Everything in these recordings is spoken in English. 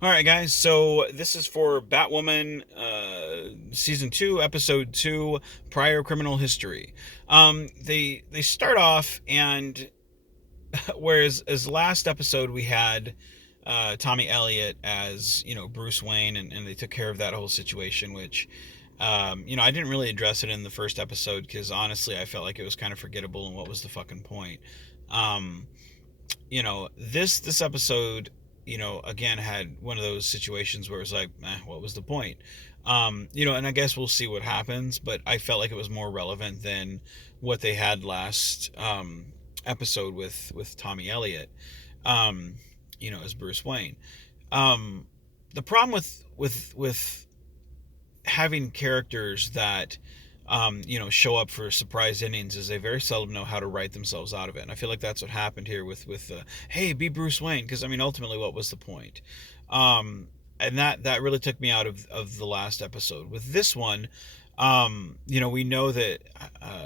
All right, guys. So this is for Batwoman, season 2, episode 2, prior criminal history. They start off, and whereas as last episode we had Tommy Elliott as Bruce Wayne, and they took care of that whole situation, which I didn't really address it in the first episode because honestly I felt like it was kind of forgettable and what was the fucking point. Um, this episode, again had one of those situations where it's like, what was the point? And I guess we'll see what happens, but I felt like it was more relevant than what they had last episode with Tommy Elliott, um, as Bruce Wayne. Um, the problem with having characters that show up for surprise endings is they very seldom know how to write themselves out of it. And I feel like that's what happened here with hey, be Bruce Wayne, because I mean ultimately what was the point? And that really took me out of the last episode. With this one, we know that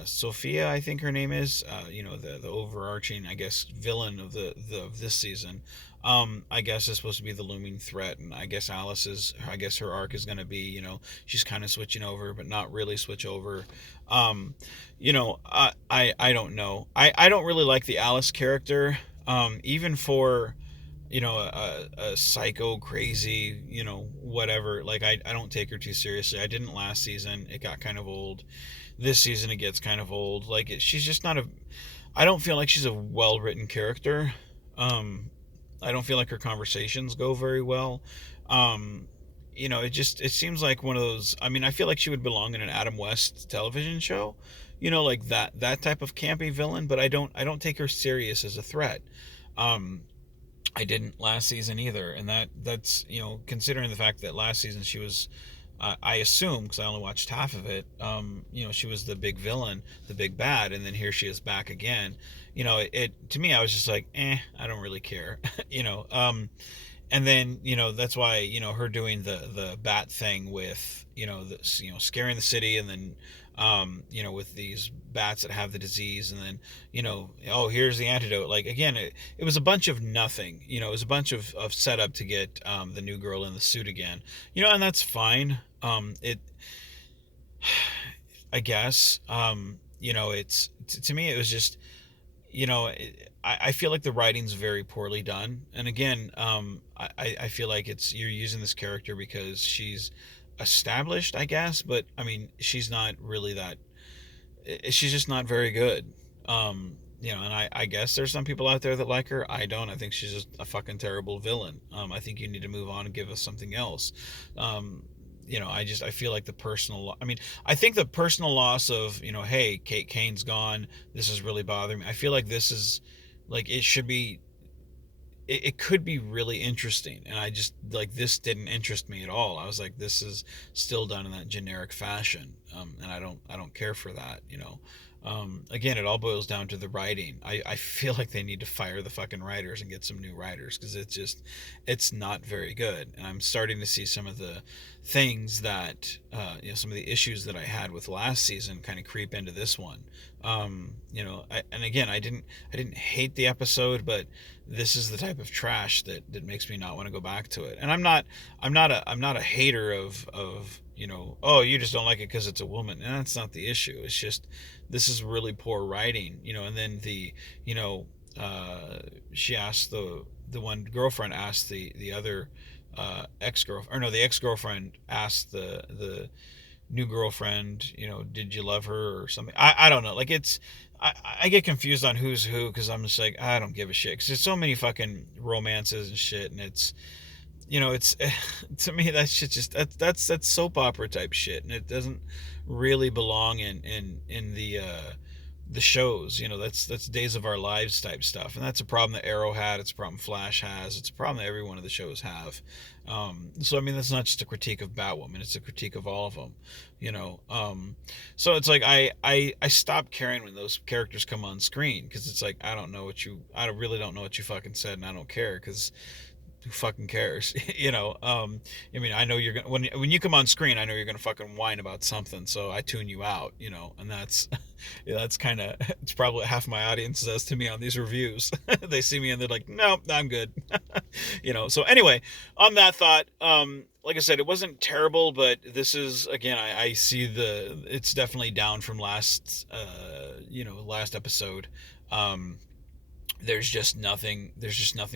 Sophia, I think her name is, the overarching, I guess, villain of this season. I guess is supposed to be the looming threat, and I guess her arc is going to be, she's kind of switching over, but not really switch over. I don't know. I don't really like the Alice character, even for a psycho crazy, whatever. Like I don't take her too seriously. I didn't last season. It got kind of old. This season it gets kind of old. She's just not a, I don't feel like she's a well written character. um I don't feel like her conversations go very well. um it seems like one of those. I mean, I feel like she would belong in an Adam West television show, like that type of campy villain. But I don't take her serious as a threat. um I didn't last season either, and that's considering the fact that last season she was, I assume because I only watched half of it, she was the big villain, the big bad, and then here she is back again. It to me I was just like, I don't really care, and then that's why her doing the bat thing with scaring the city, and then with these bats that have the disease, and then oh, here's the antidote. Like again, it was a bunch of nothing. It was a bunch of setup to get the new girl in the suit again. And that's fine. It I guess, it's to me it was just, I feel like the writing's very poorly done. And again, I feel like you're using this character because she's established, I guess, but I mean, she's not really that. She's just not very good. And I guess there's some people out there that like her. I don't. I think she's just a fucking terrible villain. I think you need to move on and give us something else. I feel like the personal. I mean, I think the personal loss of hey, Kate Kane's gone. This is really bothering me. I feel like this is like it should be. It could be really interesting, and I just like this didn't interest me at all. I was like, this is still done in that generic fashion, and I don't care for that. Again, it all boils down to the writing. I feel like they need to fire the fucking writers and get some new writers because it's not very good. And I'm starting to see some of the things that some of the issues that I had with last season kind of creep into this one. And again, I didn't hate the episode, but this is the type of trash that makes me not want to go back to it. And I'm not a hater of oh, you just don't like it because it's a woman, and that's not the issue. It's just this is really poor writing. And then she asked the one girlfriend asked the other ex-girlfriend, or no, the ex-girlfriend asked the new girlfriend, did you love her or something. I don't know. Like I get confused on who's who because I'm just like, I don't give a shit because there's so many fucking romances and shit, and it's to me that shit just that's soap opera type shit, and it doesn't really belong in the shows. That's Days of Our Lives type stuff, and that's a problem that Arrow had. It's a problem Flash has. It's a problem that every one of the shows have. So I mean, that's not just a critique of Batwoman. It's a critique of all of them. So it's like I stop caring when those characters come on screen because it's like I really don't know what you fucking said, and I don't care because who fucking cares? I mean, I know you're gonna when you come on screen, I know you're gonna fucking whine about something, so I tune you out, and that's yeah, that's kind of it's probably half my audience says to me on these reviews. They see me and they're like, no, I'm good. So anyway, on that thought, like I said, it wasn't terrible, but this is again, I see it's definitely down from last episode. um there's just nothing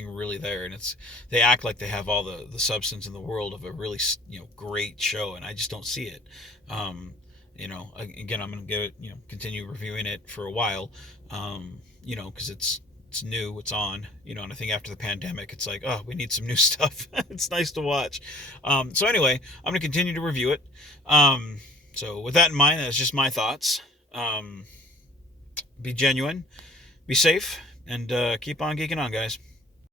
really there, and they act like they have all the substance in the world of a really great show, and I just don't see it. Again, I'm gonna give it, continue reviewing it for a while, because it's new, it's on, and I think after the pandemic it's like, oh, we need some new stuff. It's nice to watch. So anyway, I'm gonna continue to review it. So with that in mind, that's just my thoughts. Be genuine, be safe, and keep on geeking on, guys.